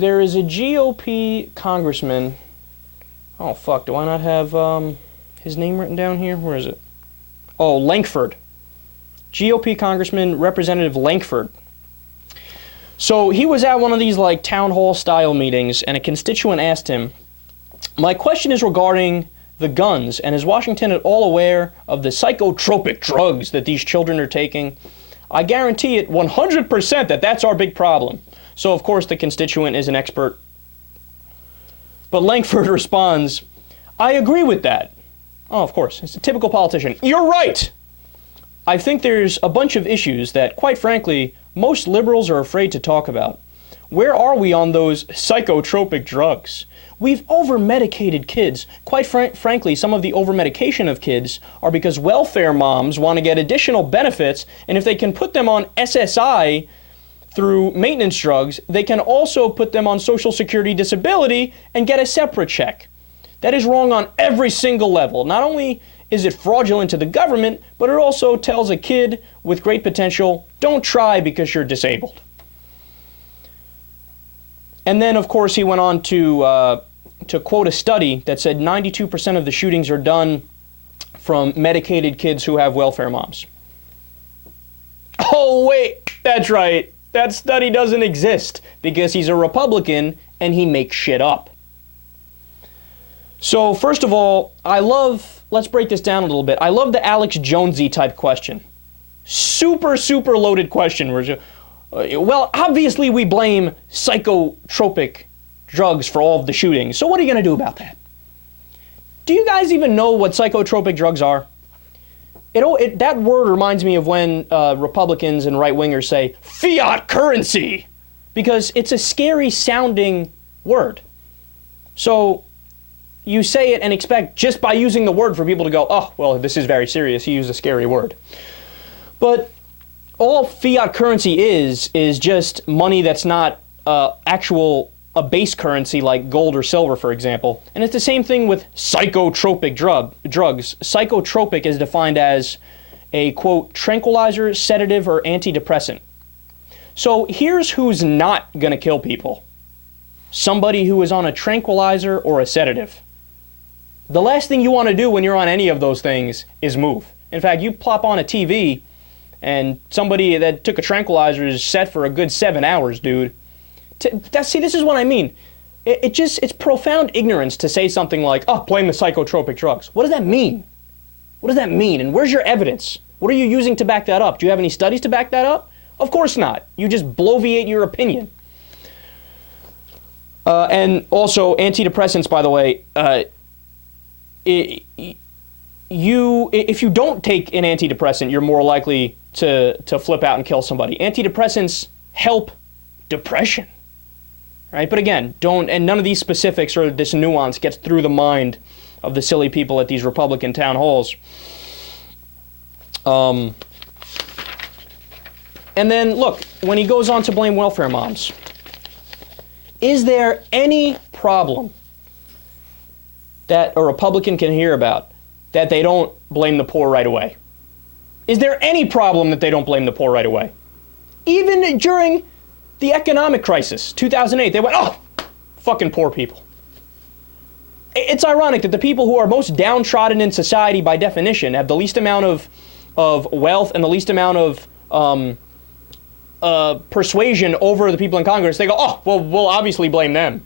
there is a GOP congressman. Oh, fuck. Do I not have his name written down here? Where is it? Oh, Lankford. GOP Congressman Representative Lankford. So he was at one of these like town hall style meetings, and a constituent asked him, "My question is regarding the guns, and is Washington at all aware of the psychotropic drugs that these children are taking? I guarantee it 100% that that's our big problem." So of course the constituent is an expert. But Lankford responds, "I agree with that." Oh, of course, it's a typical politician. "You're right. I think there's a bunch of issues that, quite frankly, most liberals are afraid to talk about. Where are we on those psychotropic drugs? We've over-medicated kids. Quite frankly, some of the over-medication of kids are because welfare moms want to get additional benefits, and if they can put them on SSI through maintenance drugs, they can also put them on Social Security disability and get a separate check. That is wrong on every single level. Not only is it fraudulent to the government, but it also tells a kid with great potential, don't try because you're disabled." And then, of course, he went on to quote a study that said 92% of the shootings are done from medicated kids who have welfare moms. Oh, wait, that's right. That study doesn't exist because he's a Republican and he makes shit up. So, first of all, let's break this down a little bit. I love the Alex Jonesy type question. Super, super loaded question. Well, obviously we blame psychotropic drugs for all of the shootings. So what are you going to do about that? Do you guys even know what psychotropic drugs are? That word reminds me of when Republicans and right-wingers say fiat currency, because it's a scary sounding word. So you say it and expect just by using the word for people to go, oh, well, this is very serious. He used a scary word. But all fiat currency is just money that's not a base currency like gold or silver, for example. And it's the same thing with psychotropic drugs. Psychotropic is defined as a, quote, tranquilizer, sedative, or antidepressant. So here's who's not going to kill people. Somebody who is on a tranquilizer or a sedative. The last thing you want to do when you're on any of those things is move. In fact, you plop on a TV and somebody that took a tranquilizer is set for a good 7 hours, dude. See, this is what I mean. It's profound ignorance to say something like, oh, blame the psychotropic drugs. What does that mean? What does that mean? And where's your evidence? What are you using to back that up? Do you have any studies to back that up? Of course not. You just bloviate your opinion. And also, antidepressants, by the way, if you don't take an antidepressant, you're more likely to flip out and kill somebody. Antidepressants help depression, right? But again, and none of these specifics or this nuance gets through the mind of the silly people at these Republican town halls. And then, look, when he goes on to blame welfare moms, is there any problem that a Republican can hear about that they don't blame the poor right away? Is there any problem that they don't blame the poor right away? Even during the economic crisis, 2008, they went, oh, fucking poor people. It's ironic that the people who are most downtrodden in society by definition have the least amount of wealth and the least amount of persuasion over the people in Congress. They go, oh, well, we'll obviously blame them.